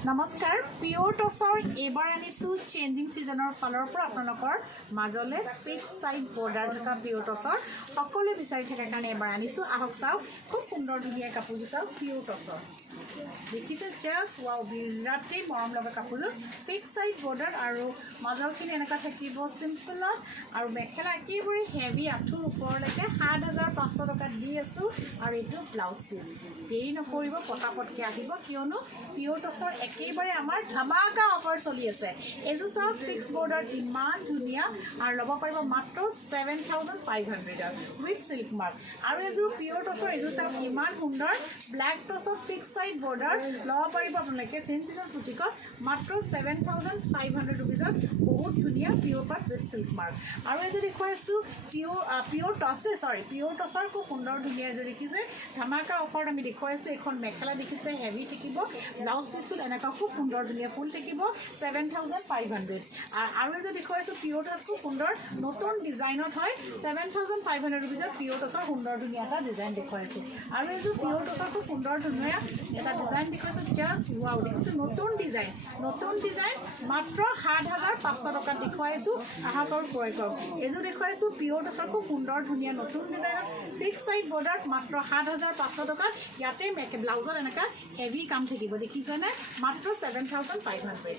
নমস্কাৰ পিওৰ টছৰ এবাৰ আনিছোঁ চেঞ্জিং ছিজনৰ ফালৰ পৰা আপোনালোকৰ মাজলৈ ফিক্স চাইড বৰ্ডাৰ থকা পিওৰ টছৰ সকলোৱে বিচাৰি থকাৰ কাৰণে এবাৰ আনিছোঁ আহক চাওক খুব সুন্দৰ ধুনীয়া কাপোৰযোৰ চাওক পিওৰ টছৰ দেখিছে জাষ্ট ৱাও বিৰাটেই মৰম লগা কাপোৰযোৰ ফিক্স চাইড বৰ্ডাৰ আৰু মাজৰখিনি এনেকুৱা থাকিব চিম্পলত আৰু মেখেলা একেবাৰে হেভি আঁঠুৰ ওপৰলৈকে ৭,৫০০ টকাত দি আছোঁ আৰু এইটো ব্লাউজ পিচ দেৰি নকৰিব পটাপটকৈ আহিব কিয়নো পিওৰ টছৰ একেবাৰে আমাৰ ধামাকা অফাৰ চলি আছে এইযোৰ চাওক ফিক্স বৰ্ডাৰ ইমান ধুনীয়া আৰু ল'ব পাৰিব মাত্ৰ 7,500 উইথ চিল্ক মাৰ্ক আৰু এযোৰ পিওৰ টছৰ এইযোৰ চাওক ইমান সুন্দৰ ব্লেক টছৰ ফিক্স চাইড বৰ্ডাৰ ল'ব পাৰিব আপোনালোকে চেঞ্জ ছিজনছ বুটিকত মাত্ৰ 7,500 ৰুপিজত বহুত ধুনীয়া পিওৰ পাট উইথ চিল্ক মাৰ্ক আৰু এযোৰ দেখুৱাইছোঁ পিওৰ টছৰ খুব সুন্দৰ ধুনীয়া এযোৰ দেখিছে ধামাকা অফাৰত আমি দেখুৱাইছোঁ এখন মেখেলা দেখিছে হেভি থাকিব ব্লাউজ পিচটোত এনেকুৱা খুব সুন্দৰ ধুনীয়া ফুল থাকিব 7,500 আৰু এযোৰ দেখুৱাইছোঁ পিওৰ টছ খুব সুন্দৰ নতুন ডিজাইনত হয় 7,500 ৰুপিজত পিওৰ টছৰ সুন্দৰ ধুনীয়া এটা ডিজাইন দেখুৱাইছোঁ আৰু এযোৰ পিওৰ টছৰ খুব সুন্দৰ ধুনীয়া এটা ডিজাইন দেখুৱাইছোঁ জাষ্ট ৱাও দেখিছোঁ নতুন ডিজাইন মাত্ৰ 7,500 টকাত দেখুৱাইছোঁ আহক আৰু ক্ৰয় কৰক এযোৰ দেখুৱাইছোঁ পিওৰ টছৰ খুব সুন্দৰ ধুনীয়া নতুন ডিজাইনত ফিক্স চাইড বৰ্ডাৰত মাত্ৰ 7,500 টকাত ইয়াতে ব্লাউজত এনেকুৱা হেভি কাম থাকিব দেখিছেনে মাত্ৰ 7,500